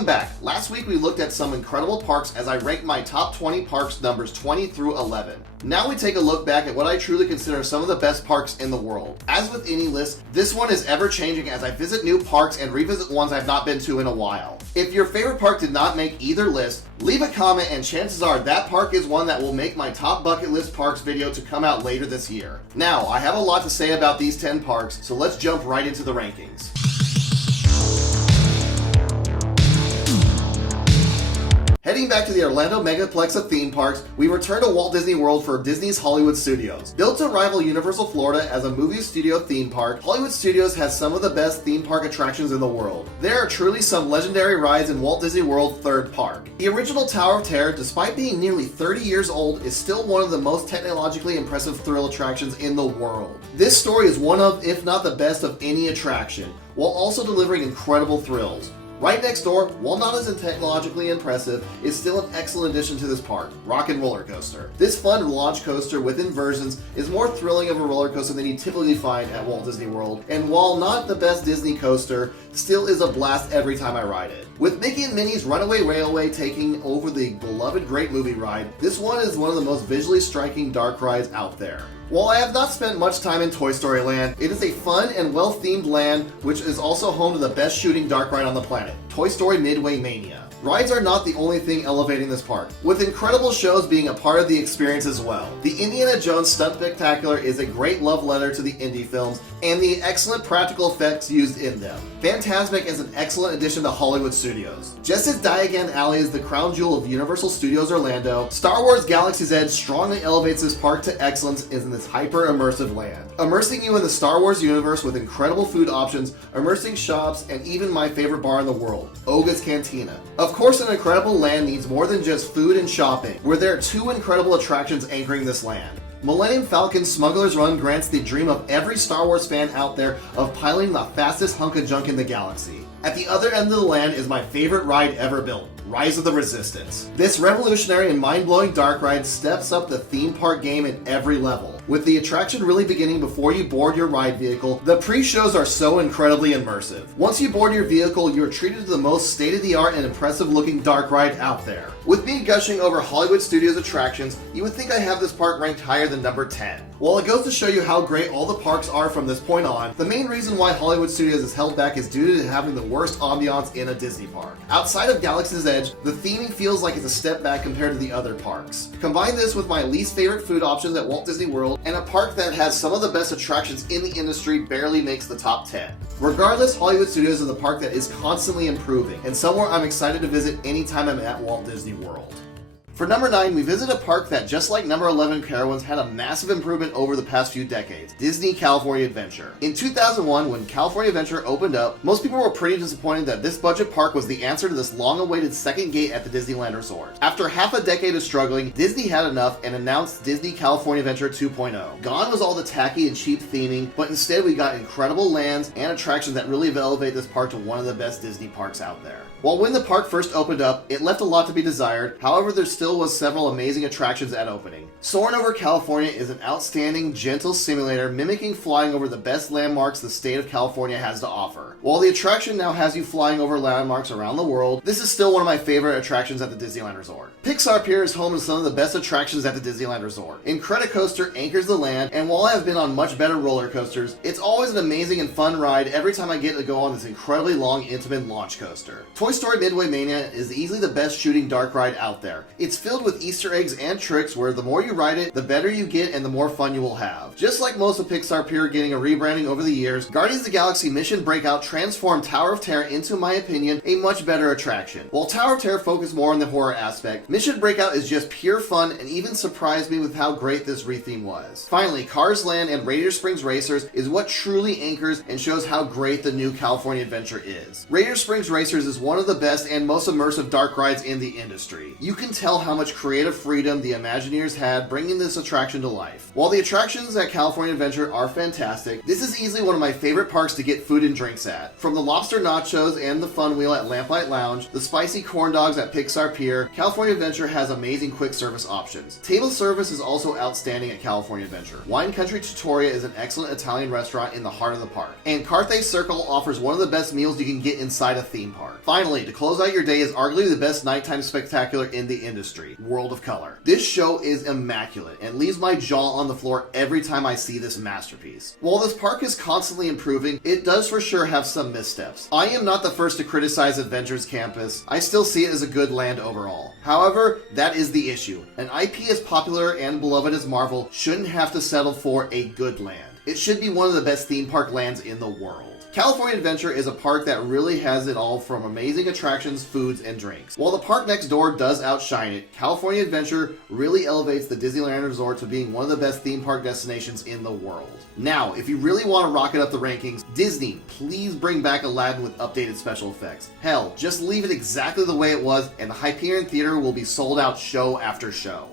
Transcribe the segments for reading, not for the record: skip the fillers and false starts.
Welcome back. Last week we looked at some incredible parks as I ranked my top 20 parks numbers 20 through 11. Now we take a look back at what I truly consider some of the best parks in the world. As with any list, this one is ever changing as I visit new parks and revisit ones I've not been to in a while. If your favorite park did not make either list, leave a comment and chances are that park is one that will make my top bucket list parks video to come out later this year. Now, I have a lot to say about these 10 parks, so let's jump right into the rankings. Heading back to the Orlando Megaplex of theme parks, we return to Walt Disney World for Disney's Hollywood Studios. Built to rival Universal Florida as a movie studio theme park, Hollywood Studios has some of the best theme park attractions in the world. There are truly some legendary rides in Walt Disney World third park. The original Tower of Terror, despite being nearly 30 years old, is still one of the most technologically impressive thrill attractions in the world. This story is one of, if not the best of any attraction, while also delivering incredible thrills. Right next door, while not as technologically impressive, is still an excellent addition to this park, Rock and Roller Coaster. This fun launch coaster with inversions is more thrilling of a roller coaster than you typically find at Walt Disney World, and while not the best Disney coaster, still is a blast every time I ride it. With Mickey and Minnie's Runaway Railway taking over the beloved Great Movie Ride, this one is one of the most visually striking dark rides out there. While I have not spent much time in Toy Story Land, it is a fun and well-themed land which is also home to the best shooting dark ride on the planet, Toy Story Midway Mania. Rides are not the only thing elevating this park, with incredible shows being a part of the experience as well. The Indiana Jones Stunt Spectacular is a great love letter to the indie films and the excellent practical effects used in them. Fantasmic is an excellent addition to Hollywood Studios. Just as Diagon Alley is the crown jewel of Universal Studios Orlando, Star Wars Galaxy's Edge strongly elevates this park to excellence in this hyper-immersive land. Immersing you in the Star Wars universe with incredible food options, immersing shops, and even my favorite bar in the world, Oga's Cantina. Of course, an incredible land needs more than just food and shopping, where there are two incredible attractions anchoring this land. Millennium Falcon Smuggler's Run grants the dream of every Star Wars fan out there of piloting the fastest hunk of junk in the galaxy. At the other end of the land is my favorite ride ever built, Rise of the Resistance. This revolutionary and mind-blowing dark ride steps up the theme park game at every level. With the attraction really beginning before you board your ride vehicle, the pre-shows are so incredibly immersive. Once you board your vehicle, you are treated to the most state-of-the-art and impressive-looking dark ride out there. With me gushing over Hollywood Studios attractions, you would think I have this park ranked higher than number 10. While it goes to show you how great all the parks are from this point on, the main reason why Hollywood Studios is held back is due to having the worst ambiance in a Disney park. Outside of Galaxy's Edge, the theming feels like it's a step back compared to the other parks. Combine this with my least favorite food options at Walt Disney World, and a park that has some of the best attractions in the industry barely makes the top 10. Regardless, Hollywood Studios is a park that is constantly improving, and somewhere I'm excited to visit anytime I'm at Walt Disney World. For number 9, we visit a park that, just like number 11 Carowinds, had a massive improvement over the past few decades, Disney California Adventure. In 2001, when California Adventure opened up, most people were pretty disappointed that this budget park was the answer to this long-awaited second gate at the Disneyland Resort. After half a decade of struggling, Disney had enough and announced Disney California Adventure 2.0. Gone was all the tacky and cheap theming, but instead we got incredible lands and attractions that really elevate this park to one of the best Disney parks out there. While when the park first opened up, it left a lot to be desired, however there still was several amazing attractions at opening. Soarin' Over California is an outstanding, gentle simulator mimicking flying over the best landmarks the state of California has to offer. While the attraction now has you flying over landmarks around the world, this is still one of my favorite attractions at the Disneyland Resort. Pixar Pier is home to some of the best attractions at the Disneyland Resort. Incredicoaster anchors the land, and while I have been on much better roller coasters, it's always an amazing and fun ride every time I get to go on this incredibly long, intimate launch coaster. Toy Story Midway Mania is easily the best shooting dark ride out there. It's filled with Easter eggs and tricks where the more you ride it, the better you get and the more fun you will have. Just like most of Pixar Pier getting a rebranding over the years, Guardians of the Galaxy Mission Breakout transformed Tower of Terror into, in my opinion, a much better attraction. While Tower of Terror focused more on the horror aspect, Mission Breakout is just pure fun and even surprised me with how great this retheme was. Finally, Cars Land and Radiator Springs Racers is what truly anchors and shows how great the new California Adventure is. Radiator Springs Racers is one of the best and most immersive dark rides in the industry. You can tell how much creative freedom the Imagineers had bringing this attraction to life. While the attractions at California Adventure are fantastic, this is easily one of my favorite parks to get food and drinks at. From the lobster nachos and the fun wheel at Lamplight Lounge, the spicy corn dogs at Pixar Pier, California Adventure has amazing quick service options. Table service is also outstanding at California Adventure. Wine Country Trattoria is an excellent Italian restaurant in the heart of the park. And Carthay Circle offers one of the best meals you can get inside a theme park. Finally, to close out your day is arguably the best nighttime spectacular in the industry, World of Color. This show is immaculate and leaves my jaw on the floor every time I see this masterpiece. While this park is constantly improving, it does for sure have some missteps. I am not the first to criticize Adventures Campus. I still see it as a good land overall. However, that is the issue. An IP as popular and beloved as Marvel shouldn't have to settle for a good land. It should be one of the best theme park lands in the world. California Adventure is a park that really has it all from amazing attractions, foods, and drinks. While the park next door does outshine it, California Adventure really elevates the Disneyland Resort to being one of the best theme park destinations in the world. Now, if you really want to rocket up the rankings, Disney, please bring back Aladdin with updated special effects. Hell, just leave it exactly the way it was, and the Hyperion Theater will be sold out show after show.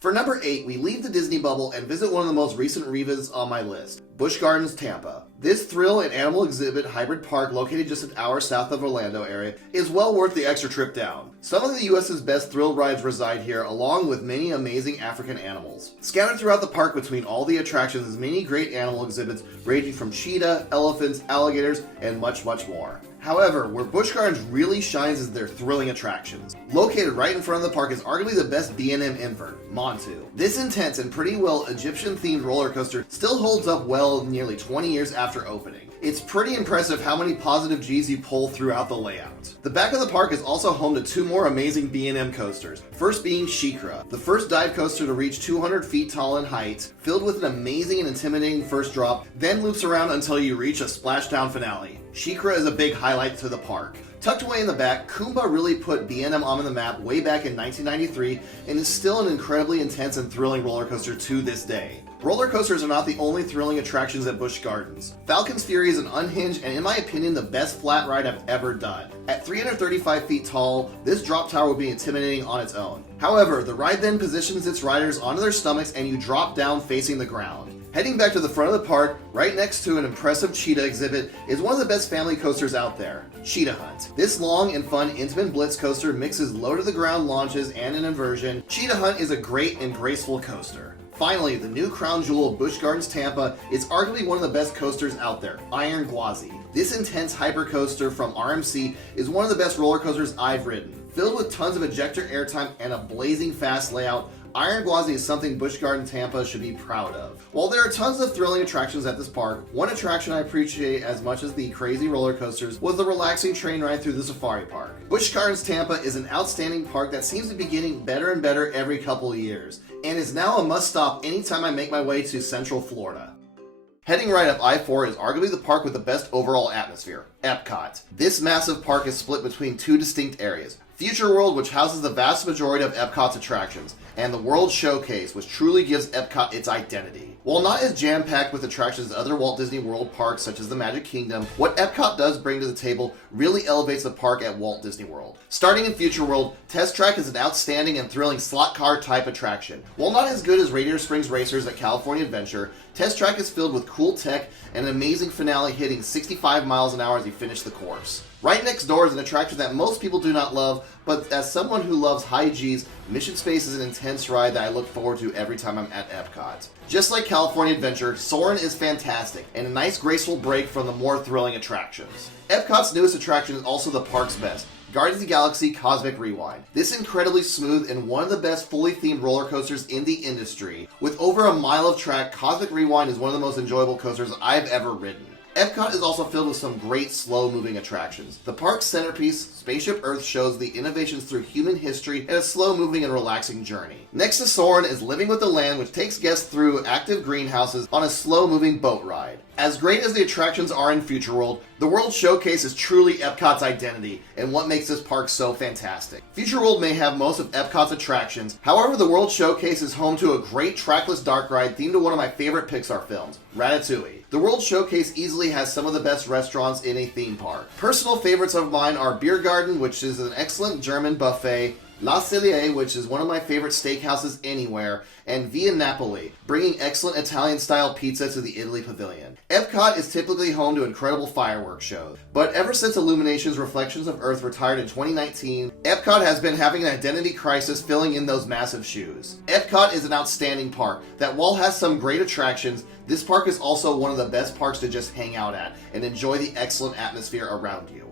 For number 8, we leave the Disney bubble and visit one of the most recent revisits on my list, Busch Gardens, Tampa. This thrill and animal exhibit hybrid park located just an hour south of Orlando area is well worth the extra trip down. Some of the US's best thrill rides reside here along with many amazing African animals. Scattered throughout the park between all the attractions is many great animal exhibits ranging from cheetah, elephants, alligators, and much more. However, where Busch Gardens really shines is their thrilling attractions. Located right in front of the park is arguably the best B&M invert, Montu. This intense and pretty well Egyptian-themed roller coaster still holds up well nearly 20 years after opening. It's pretty impressive how many positive G's you pull throughout the layout. The back of the park is also home to 2 more amazing B&M coasters, first being Shikra, the first dive coaster to reach 200 feet tall in height, filled with an amazing and intimidating first drop, then loops around until you reach a splashdown finale. Shikra is a big highlight to the park. Tucked away in the back, Kumba really put B&M on the map way back in 1993 and is still an incredibly intense and thrilling roller coaster to this day. Roller coasters are not the only thrilling attractions at Busch Gardens. Falcon's Fury is an unhinged and, in my opinion, the best flat ride I've ever done. At 335 feet tall, this drop tower would be intimidating on its own. However, the ride then positions its riders onto their stomachs and you drop down facing the ground. Heading back to the front of the park, right next to an impressive cheetah exhibit, is one of the best family coasters out there, Cheetah Hunt. This long and fun Intamin Blitz coaster mixes low-to-the-ground launches and an inversion. Cheetah Hunt is a great and graceful coaster. Finally, the new crown jewel of Busch Gardens Tampa is arguably one of the best coasters out there, Iron Gwazi. This intense hypercoaster from RMC is one of the best roller coasters I've ridden. Filled with tons of ejector airtime and a blazing fast layout, Iron Gwazi is something Busch Gardens Tampa should be proud of. While there are tons of thrilling attractions at this park, one attraction I appreciate as much as the crazy roller coasters was the relaxing train ride through the safari park. Busch Gardens Tampa is an outstanding park that seems to be getting better and better every couple of years, and is now a must-stop anytime I make my way to Central Florida. Heading right up I-4 is arguably the park with the best overall atmosphere, Epcot. This massive park is split between 2 distinct areas. Future World, which houses the vast majority of Epcot's attractions, and the World Showcase, which truly gives Epcot its identity. While not as jam-packed with attractions as other Walt Disney World parks such as the Magic Kingdom, what Epcot does bring to the table really elevates the park at Walt Disney World. Starting in Future World, Test Track is an outstanding and thrilling slot car type attraction. While not as good as Radiator Springs Racers at California Adventure, Test Track is filled with cool tech and an amazing finale hitting 65 miles an hour as you finish the course. Right next door is an attraction that most people do not love, but as someone who loves high G's, Mission Space is an intense ride that I look forward to every time I'm at Epcot. Just like California Adventure, Soarin' is fantastic, and a nice graceful break from the more thrilling attractions. Epcot's newest attraction is also the park's best, Guardians of the Galaxy Cosmic Rewind. This incredibly smooth and one of the best fully themed roller coasters in the industry. With over a mile of track, Cosmic Rewind is one of the most enjoyable coasters I've ever ridden. Epcot is also filled with some great slow-moving attractions. The park's centerpiece, Spaceship Earth, shows the innovations through human history and a slow-moving and relaxing journey. Next to Soarin' is Living with the Land, which takes guests through active greenhouses on a slow-moving boat ride. As great as the attractions are in Future World, the World Showcase is truly Epcot's identity and what makes this park so fantastic. Future World may have most of Epcot's attractions, however the World Showcase is home to a great trackless dark ride themed to one of my favorite Pixar films, Ratatouille. The World Showcase easily has some of the best restaurants in a theme park. Personal favorites of mine are Beer Garden, which is an excellent German buffet, La Cellier, which is one of my favorite steakhouses anywhere, and Via Napoli, bringing excellent Italian-style pizza to the Italy Pavilion. Epcot is typically home to incredible fireworks shows, but ever since Illumination's Reflections of Earth retired in 2019, Epcot has been having an identity crisis filling in those massive shoes. Epcot is an outstanding park that, while has some great attractions, this park is also one of the best parks to just hang out at and enjoy the excellent atmosphere around you.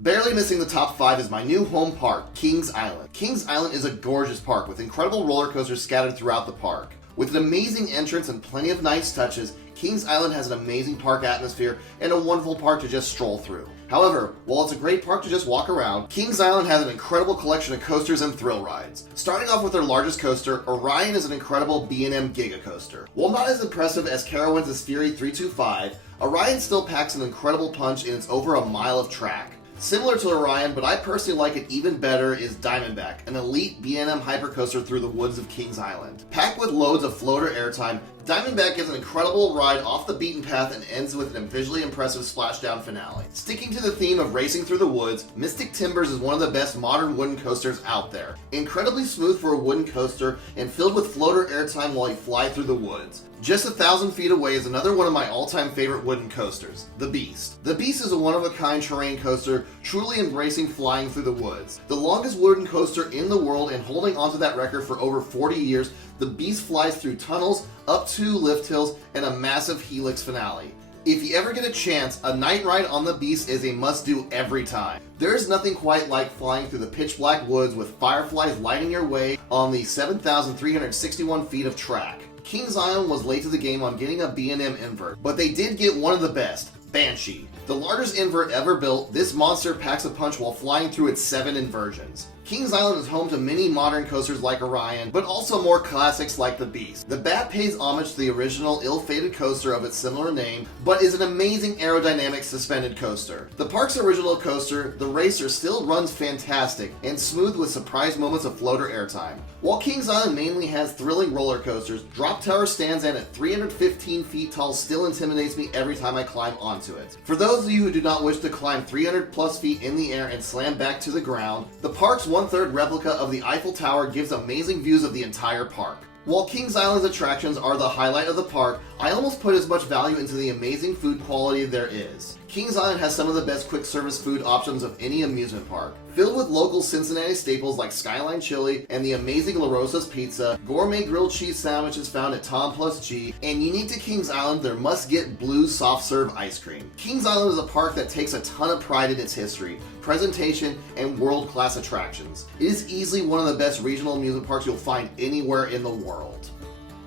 Barely missing the top 5 is my new home park, Kings Island. Kings Island is a gorgeous park with incredible roller coasters scattered throughout the park. With an amazing entrance and plenty of nice touches, Kings Island has an amazing park atmosphere and a wonderful park to just stroll through. However, while it's a great park to just walk around, Kings Island has an incredible collection of coasters and thrill rides. Starting off with their largest coaster, Orion is an incredible B&M Giga coaster. While not as impressive as Carowinds' Fury 325, Orion still packs an incredible punch in its over a mile of track. Similar to Orion, but I personally like it even better, is Diamondback, an elite B&M hypercoaster through the woods of Kings Island. Packed with loads of floater airtime, Diamondback is an incredible ride off the beaten path and ends with a visually impressive splashdown finale. Sticking to the theme of racing through the woods, Mystic Timbers is one of the best modern wooden coasters out there. Incredibly smooth for a wooden coaster and filled with floater airtime while you fly through the woods. Just 1,000 feet away is another one of my all-time favorite wooden coasters, the Beast. The Beast is a one-of-a-kind terrain coaster, truly embracing flying through the woods. The longest wooden coaster in the world and holding onto that record for over 40 years, the Beast flies through tunnels, up 2 lift hills, and a massive helix finale. If you ever get a chance, a night ride on the Beast is a must-do every time. There is nothing quite like flying through the pitch-black woods with fireflies lighting your way on the 7,361 feet of track. Kings Island was late to the game on getting a B&M invert, but they did get one of the best, Banshee. The largest invert ever built, this monster packs a punch while flying through its 7 inversions. Kings Island is home to many modern coasters like Orion, but also more classics like the Beast. The Bat pays homage to the original ill-fated coaster of its similar name, but is an amazing aerodynamic suspended coaster. The park's original coaster, the Racer, still runs fantastic and smooth with surprise moments of floater airtime. While Kings Island mainly has thrilling roller coasters, Drop Tower stands at 315 feet tall still intimidates me every time I climb onto it. For those of you who do not wish to climb 300 plus feet in the air and slam back to the ground, the park's 1/3 replica of the Eiffel Tower gives amazing views of the entire park. While Kings Island's attractions are the highlight of the park, I almost put as much value into the amazing food quality there is. Kings Island has some of the best quick service food options of any amusement park. Filled with local Cincinnati staples like Skyline Chili and the amazing La Rosa's Pizza, gourmet grilled cheese sandwiches found at Tom Plus G, and unique to Kings Island, their must-get blue soft serve ice cream. Kings Island is a park that takes a ton of pride in its history, presentation, and world-class attractions. It is easily one of the best regional amusement parks you'll find anywhere in the world.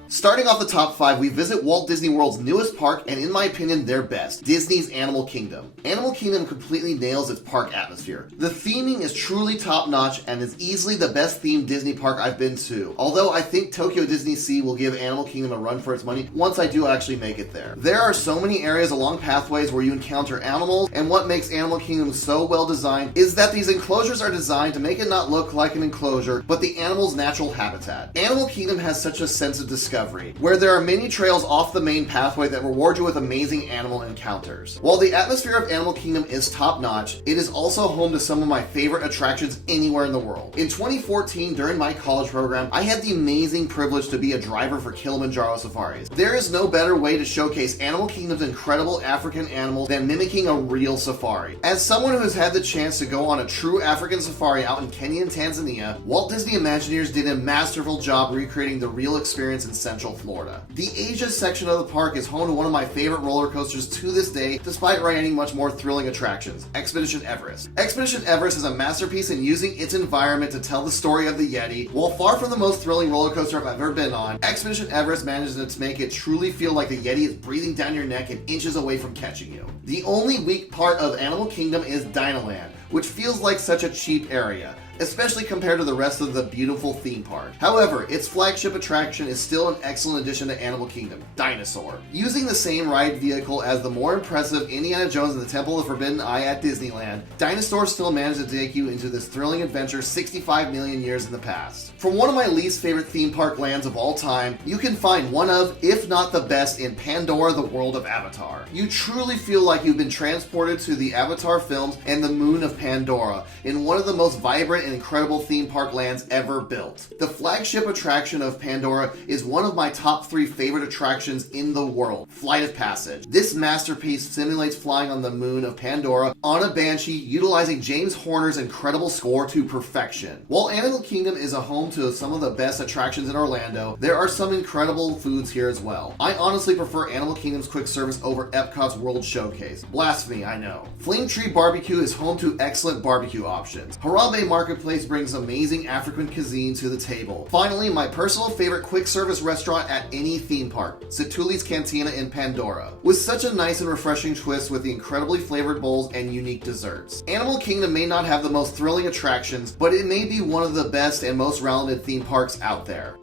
Starting off the top 5, we visit Walt Disney World's newest park, and in my opinion, their best, Disney's Animal Kingdom. Animal Kingdom completely nails its park atmosphere. The theming is truly top-notch and is easily the best themed Disney park I've been to, although I think Tokyo Disney Sea will give Animal Kingdom a run for its money once I do actually make it there. There are so many areas along pathways where you encounter animals, and what makes Animal Kingdom so well designed is that these enclosures are designed to make it not look like an enclosure, but the animal's natural habitat. Animal Kingdom has such a sense of discovery, where there are many trails off the main pathway that reward you with amazing animal encounters. While the atmosphere of Animal Kingdom is top-notch, it is also home to some of my favorite attractions anywhere in the world. In 2014, during my college program, I had the amazing privilege to be a driver for Kilimanjaro Safaris. There is no better way to showcase Animal Kingdom's incredible African animals than mimicking a real safari. As someone who has had the chance to go on a true African safari out in Kenya and Tanzania, Walt Disney Imagineers did a masterful job recreating the real experience in Central Florida. The Asia section of the park is home to one of my favorite roller coasters to this day, despite riding much more thrilling attractions, Expedition Everest. Expedition Everest is a masterpiece in using its environment to tell the story of the Yeti. While far from the most thrilling roller coaster I've ever been on, Expedition Everest manages to make it truly feel like the Yeti is breathing down your neck and inches away from catching you. The only weak part of Animal Kingdom is Dinoland, which feels like such a cheap area, especially compared to the rest of the beautiful theme park. However, its flagship attraction is still an excellent addition to Animal Kingdom, Dinosaur. Using the same ride vehicle as the more impressive Indiana Jones and the Temple of the Forbidden Eye at Disneyland, Dinosaur still manages to take you into this thrilling adventure 65 million years in the past. From one of my least favorite theme park lands of all time, you can find one of, if not the best, in Pandora, the world of Avatar. You truly feel like you've been transported to the Avatar films and the moon of Pandora, in one of the most vibrant and incredible theme park lands ever built. The flagship attraction of Pandora is one of my top 3 favorite attractions in the world, Flight of Passage. This masterpiece simulates flying on the moon of Pandora on a Banshee, utilizing James Horner's incredible score to perfection. While Animal Kingdom is a home to some of the best attractions in Orlando, there are some incredible foods here as well. I honestly prefer Animal Kingdom's quick service over Epcot's World Showcase. Blasphemy, I know. Flame Tree Barbecue is home to excellent barbecue options. Harambe Marketplace brings amazing African cuisine to the table. Finally, my personal favorite quick service restaurant at any theme park, Situli's Cantina in Pandora, with such a nice and refreshing twist with the incredibly flavored bowls and unique desserts. Animal Kingdom may not have the most thrilling attractions, but it may be one of the best and most rounded theme parks out there.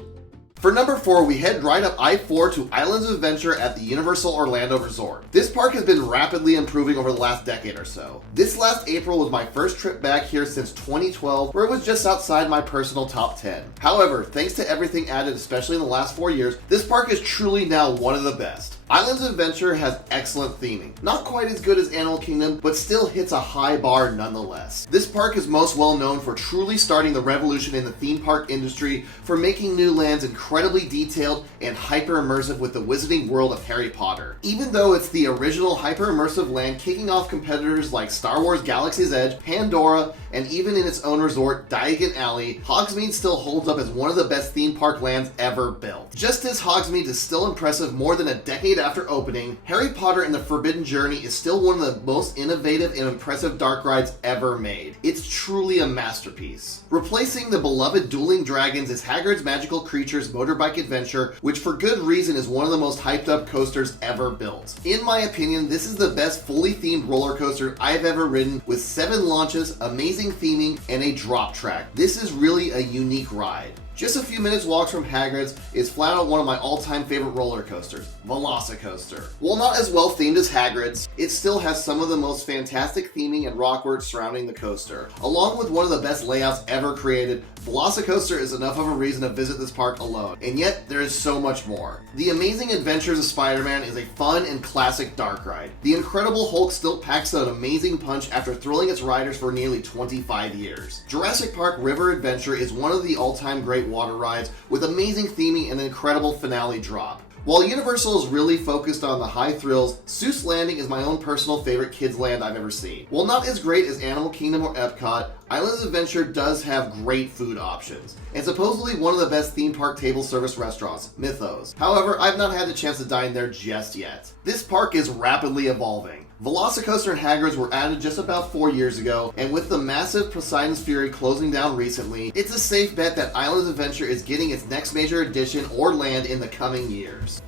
For number 4, we head right up I-4 to Islands of Adventure at the Universal Orlando Resort. This park has been rapidly improving over the last decade or so. This last April was my first trip back here since 2012, where it was just outside my personal top 10. However, thanks to everything added, especially in the last 4 years, this park is truly now one of the best. Islands of Adventure has excellent theming. Not quite as good as Animal Kingdom, but still hits a high bar nonetheless. This park is most well known for truly starting the revolution in the theme park industry, for making new lands incredibly detailed and hyper-immersive with the Wizarding World of Harry Potter. Even though it's the original hyper-immersive land, kicking off competitors like Star Wars Galaxy's Edge, Pandora, and even in its own resort, Diagon Alley, Hogsmeade still holds up as one of the best theme park lands ever built. Just as Hogsmeade is still impressive more than a decade after opening, Harry Potter and the Forbidden Journey is still one of the most innovative and impressive dark rides ever made. It's truly a masterpiece. Replacing the beloved Dueling Dragons is Hagrid's Magical Creatures Motorbike Adventure, which for good reason is one of the most hyped up coasters ever built. In my opinion, this is the best fully themed roller coaster I've ever ridden, with 7 launches, amazing theming, and a drop track. This is really a unique ride. Just a few minutes walk from Hagrid's is flat out one of my all-time favorite roller coasters, Velocicoaster. While not as well themed as Hagrid's, it still has some of the most fantastic theming and rockwork surrounding the coaster. Along with one of the best layouts ever created, Velocicoaster is enough of a reason to visit this park alone, and yet there is so much more. The Amazing Adventures of Spider-Man is a fun and classic dark ride. The Incredible Hulk still packs an amazing punch after thrilling its riders for nearly 25 years. Jurassic Park River Adventure is one of the all-time great water rides with amazing theming and an incredible finale drop. While Universal is really focused on the high thrills, Seuss Landing is my own personal favorite kids land I've ever seen. While not as great as Animal Kingdom or Epcot, Islands of Adventure does have great food options, and supposedly one of the best theme park table service restaurants, Mythos. However, I've not had the chance to dine there just yet. This park is rapidly evolving. Velocicoaster and Hagrid's were added just about 4 years ago, and with the massive Poseidon's Fury closing down recently, it's a safe bet that Islands of Adventure is getting its next major addition or land in the coming years.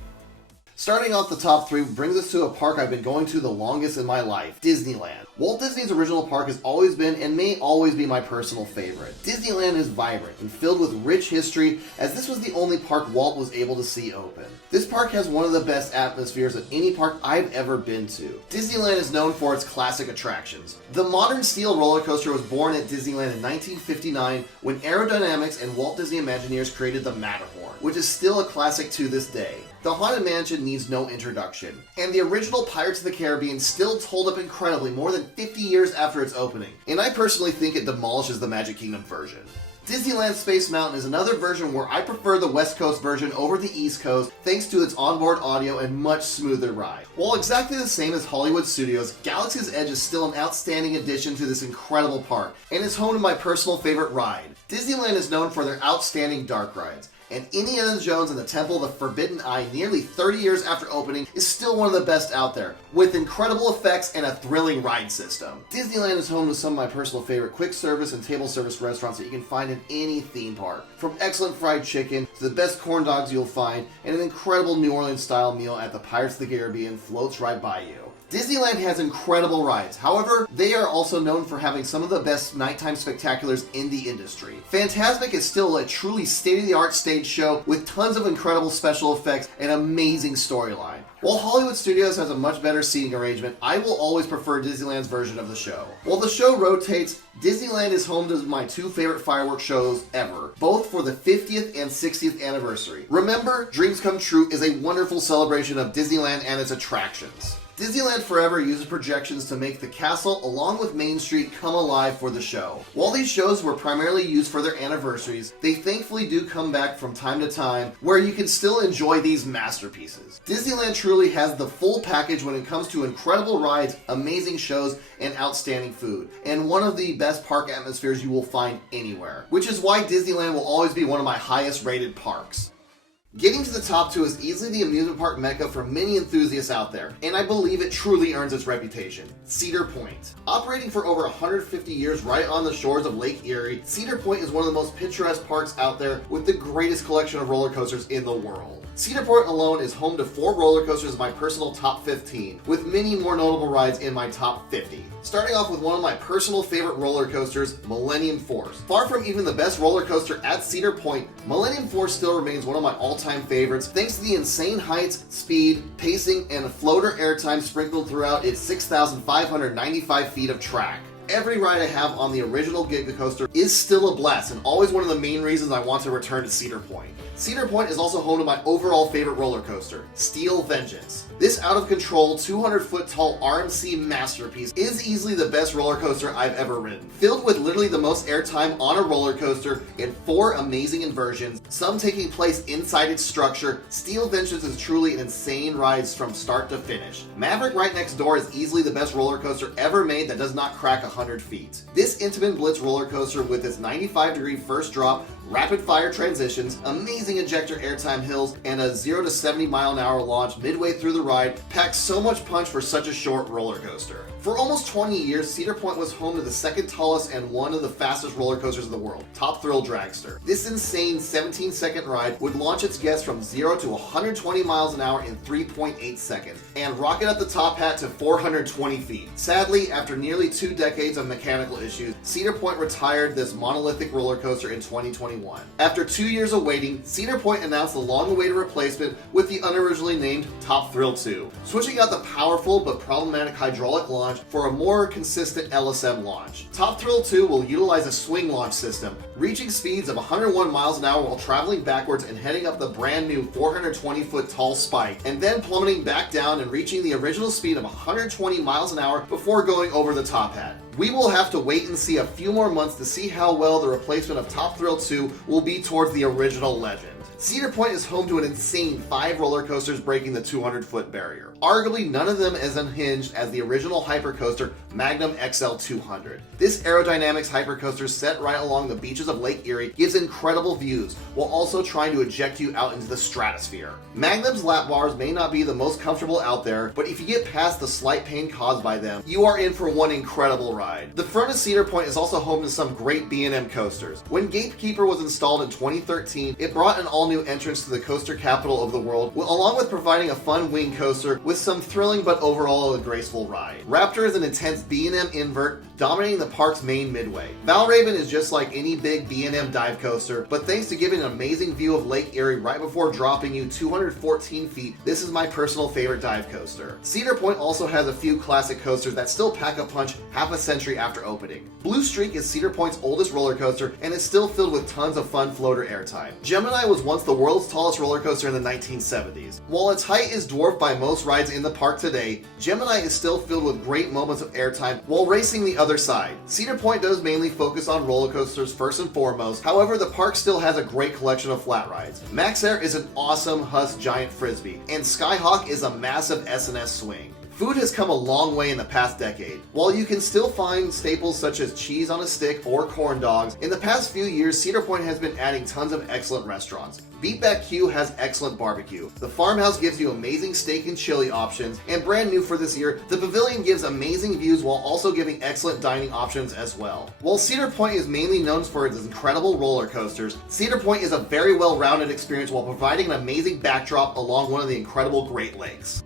Starting off the top 3 brings us to a park I've been going to the longest in my life, Disneyland. Walt Disney's original park has always been and may always be my personal favorite. Disneyland is vibrant and filled with rich history, as this was the only park Walt was able to see open. This park has one of the best atmospheres of any park I've ever been to. Disneyland is known for its classic attractions. The modern steel roller coaster was born at Disneyland in 1959 when aerodynamics and Walt Disney Imagineers created the Matterhorn, which is still a classic to this day. The Haunted Mansion needs no introduction, and the original Pirates of the Caribbean still hold up incredibly more than 50 years after its opening, and I personally think it demolishes the Magic Kingdom version. Disneyland Space Mountain is another version where I prefer the West Coast version over the East Coast thanks to its onboard audio and much smoother ride. While exactly the same as Hollywood Studios, Galaxy's Edge is still an outstanding addition to this incredible park, and is home to my personal favorite ride. Disneyland is known for their outstanding dark rides, and Indiana Jones and the Temple of the Forbidden Eye nearly 30 years after opening is still one of the best out there, with incredible effects and a thrilling ride system. Disneyland is home to some of my personal favorite quick service and table service restaurants that you can find in any theme park, from excellent fried chicken to the best corn dogs you'll find, and an incredible New Orleans style meal at the Pirates of the Caribbean floats right by you. Disneyland has incredible rides. However, they are also known for having some of the best nighttime spectaculars in the industry. Fantasmic is still a truly state-of-the-art stage show with tons of incredible special effects and amazing storyline. While Hollywood Studios has a much better seating arrangement, I will always prefer Disneyland's version of the show. While the show rotates, Disneyland is home to my 2 favorite fireworks shows ever, both for the 50th and 60th anniversary. Remember, Dreams Come True is a wonderful celebration of Disneyland and its attractions. Disneyland Forever uses projections to make the castle along with Main Street come alive for the show. While these shows were primarily used for their anniversaries, they thankfully do come back from time to time where you can still enjoy these masterpieces. Disneyland truly has the full package when it comes to incredible rides, amazing shows, and outstanding food, and one of the best park atmospheres you will find anywhere, which is why Disneyland will always be one of my highest rated parks. Getting to the top 2 is easily the amusement park mecca for many enthusiasts out there, and I believe it truly earns its reputation. Cedar Point. Operating for over 150 years right on the shores of Lake Erie, Cedar Point is one of the most picturesque parks out there with the greatest collection of roller coasters in the world. Cedar Point alone is home to 4 roller coasters in my personal top 15, with many more notable rides in my top 50. Starting off with one of my personal favorite roller coasters, Millennium Force. Far from even the best roller coaster at Cedar Point, Millennium Force still remains one of my all-time favorites thanks to the insane heights, speed, pacing, and floater airtime sprinkled throughout its 6,595 feet of track. Every ride I have on the original Giga Coaster is still a blast and always one of the main reasons I want to return to Cedar Point. Cedar Point is also home to my overall favorite roller coaster, Steel Vengeance. This out-of-control, 200-foot tall RMC masterpiece is easily the best roller coaster I've ever ridden. Filled with literally the most airtime on a roller coaster in 4 amazing inversions, some taking place inside its structure, Steel Vengeance is truly an insane ride from start to finish. Maverick right next door is easily the best roller coaster ever made that does not crack 100 feet. This Intamin Blitz roller coaster with its 95-degree first drop, rapid-fire transitions, amazing ejector airtime hills, and a 0 to 70 mile an hour launch midway through the ride packs so much punch for such a short roller coaster. For almost 20 years, Cedar Point was home to the second tallest and one of the fastest roller coasters in the world, Top Thrill Dragster. This insane 17-second ride would launch its guests from 0 to 120 miles an hour in 3.8 seconds, and rocket up the top hat to 420 feet. Sadly, after nearly 2 decades of mechanical issues, Cedar Point retired this monolithic roller coaster in 2021. After 2 years of waiting, Cedar Point announced the long-awaited replacement with the unoriginally named Top Thrill 2, switching out the powerful but problematic hydraulic launch for a more consistent LSM launch. Top Thrill 2 will utilize a swing launch system, reaching speeds of 101 miles an hour while traveling backwards and heading up the brand new 420-foot tall spike, and then plummeting back down and reaching the original speed of 120 miles an hour before going over the top hat. We will have to wait and see a few more months to see how well the replacement of Top Thrill 2 will be towards the original legend. Cedar Point is home to an insane 5 roller coasters breaking the 200-foot barrier. Arguably none of them as unhinged as the original hypercoaster Magnum XL 200. This aerodynamics hypercoaster set right along the beaches of Lake Erie gives incredible views while also trying to eject you out into the stratosphere. Magnum's lap bars may not be the most comfortable out there, but if you get past the slight pain caused by them, you are in for one incredible ride. The front of Cedar Point is also home to some great B&M coasters. When Gatekeeper was installed in 2013, it brought an all-new entrance to the coaster capital of the world, along with providing a fun wing coaster with some thrilling but overall a graceful ride. Raptor is an intense B&M invert, dominating the park's main midway. Valraven is just like any big B&M dive coaster, but thanks to giving an amazing view of Lake Erie right before dropping you 214 feet, this is my personal favorite dive coaster. Cedar Point also has a few classic coasters that still pack a punch half a century after opening. Blue Streak is Cedar Point's oldest roller coaster and is still filled with tons of fun floater airtime. Gemini was once the world's tallest roller coaster in the 1970s. While its height is dwarfed by most rides in the park today, Gemini is still filled with great moments of airtime while racing the other side. Cedar Point does mainly focus on roller coasters first and foremost, however the park still has a great collection of flat rides. Max Air is an awesome Huss giant frisbee, and Skyhawk is a massive S&S swing. Food has come a long way in the past decade. While you can still find staples such as cheese on a stick or corn dogs, in the past few years Cedar Point has been adding tons of excellent restaurants. Beatback Q has excellent barbecue. The Farmhouse gives you amazing steak and chili options, and brand new for this year, the Pavilion gives amazing views while also giving excellent dining options as well. While Cedar Point is mainly known for its incredible roller coasters, Cedar Point is a very well-rounded experience while providing an amazing backdrop along one of the incredible Great Lakes.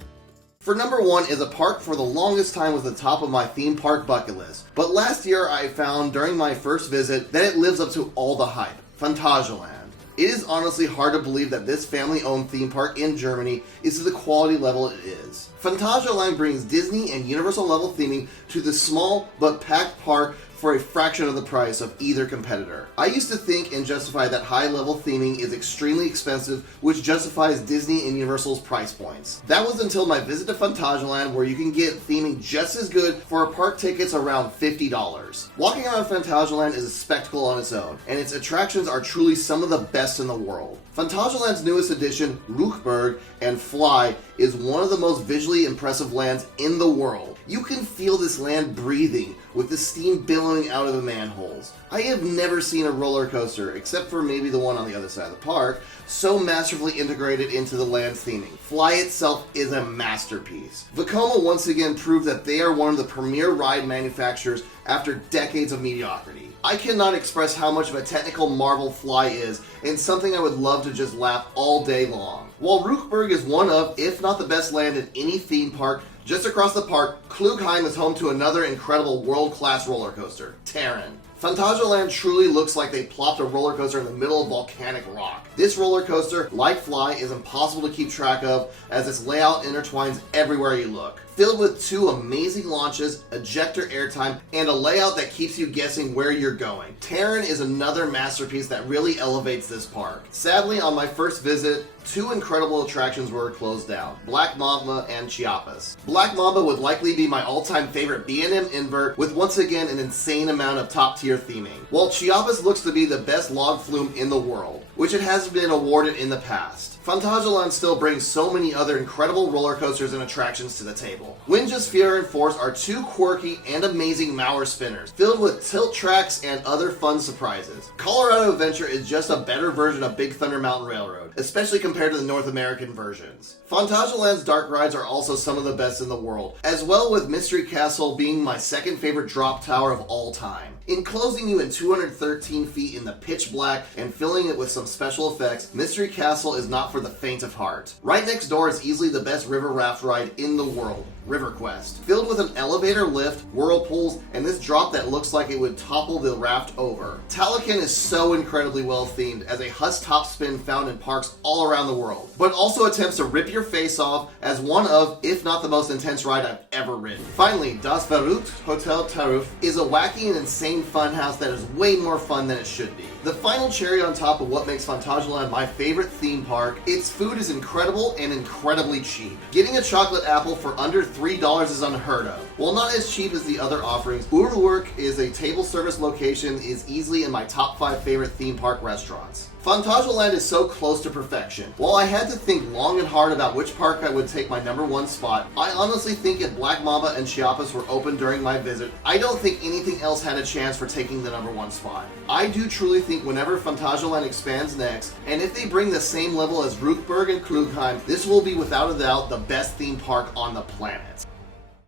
For number 1 is a park for the longest time was the top of my theme park bucket list, but last year I found during my first visit that it lives up to all the hype, Phantasialand. It is honestly hard to believe that this family-owned theme park in Germany is to the quality level it is. Phantasialand brings Disney and Universal level theming to the small but packed park for a fraction of the price of either competitor. I used to think and justify that high-level theming is extremely expensive, which justifies Disney and Universal's price points. That was until my visit to Phantasialand, where you can get theming just as good for a park tickets around $50. Walking around Phantasialand is a spectacle on its own, and its attractions are truly some of the best in the world. Phantasialand's newest addition, Rookburg and Fly, is one of the most visually impressive lands in the world. You can feel this land breathing, with the steam billowing out of the manholes. I have never seen a roller coaster, except for maybe the one on the other side of the park, so masterfully integrated into the land's theming. Fly itself is a masterpiece. Vekoma once again proved that they are one of the premier ride manufacturers after decades of mediocrity. I cannot express how much of a technical marvel Fly is, and something I would love to just lap all day long. While Rookburg is one of, if not the best land in any theme park, just across the park, Klugheim is home to another incredible world-class roller coaster, Terran. Phantasialand truly looks like they plopped a roller coaster in the middle of volcanic rock. This roller coaster, like Fly, is impossible to keep track of as its layout intertwines everywhere you look. Filled with two amazing launches, ejector airtime, and a layout that keeps you guessing where you're going. Terran is another masterpiece that really elevates this park. Sadly, on my first visit, two incredible attractions were closed down, Black Mamba and Chiapas. Black Mamba would likely be my all-time favorite B&M invert, with once again an insane amount of top-tier theming. While Chiapas looks to be the best log flume in the world, which it has been awarded in the past. Phantasialand still brings so many other incredible roller coasters and attractions to the table. Windja's Fear and Force are two quirky and amazing Mauer spinners, filled with tilt tracks and other fun surprises. Colorado Adventure is just a better version of Big Thunder Mountain Railroad, especially compared to the North American versions. Phantasialand's dark rides are also some of the best in the world, as well with Mystery Castle being my second favorite drop tower of all time. Enclosing you in 213 feet in the pitch black and filling it with some special effects, Mystery Castle is not for the faint of heart. Right next door is easily the best river raft ride in the world, River Quest. Filled with an elevator lift, whirlpools, and this drop that looks like it would topple the raft over. Talocan is so incredibly well themed as a Huss top spin found in parks all around the world, but also attempts to rip your face off as one of, if not the most intense ride I've ever ridden. Finally, Das Verrückt Hotel Tarif is a wacky and insane funhouse that is way more fun than it should be. The final cherry on top of what makes Phantasialand my favorite theme park, its food is incredible and incredibly cheap. Getting a chocolate apple for under $3 is unheard of. While not as cheap as the other offerings, Uruwerk is a table service location is easily in my top 5 favorite theme park restaurants. Phantasialand is so close to perfection. While I had to think long and hard about which park I would take my #1 spot, I honestly think if Black Mamba and Chiapas were open during my visit, I don't think anything else had a chance for taking the #1 spot. I do truly think whenever Phantasialand expands next, and if they bring the same level as Rookburg and Klugheim, this will be without a doubt the best theme park on the planet.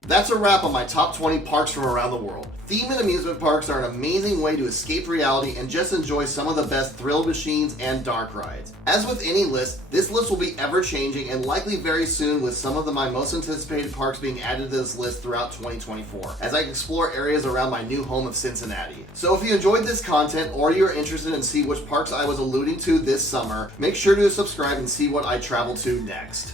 That's a wrap on my top 20 parks from around the world. Theme and amusement parks are an amazing way to escape reality and just enjoy some of the best thrill machines and dark rides. As with any list, this list will be ever changing and likely very soon, with some of my most anticipated parks being added to this list throughout 2024 as I explore areas around my new home of Cincinnati. So if you enjoyed this content or you're interested in see which parks I was alluding to this summer, make sure to subscribe and see what I travel to next.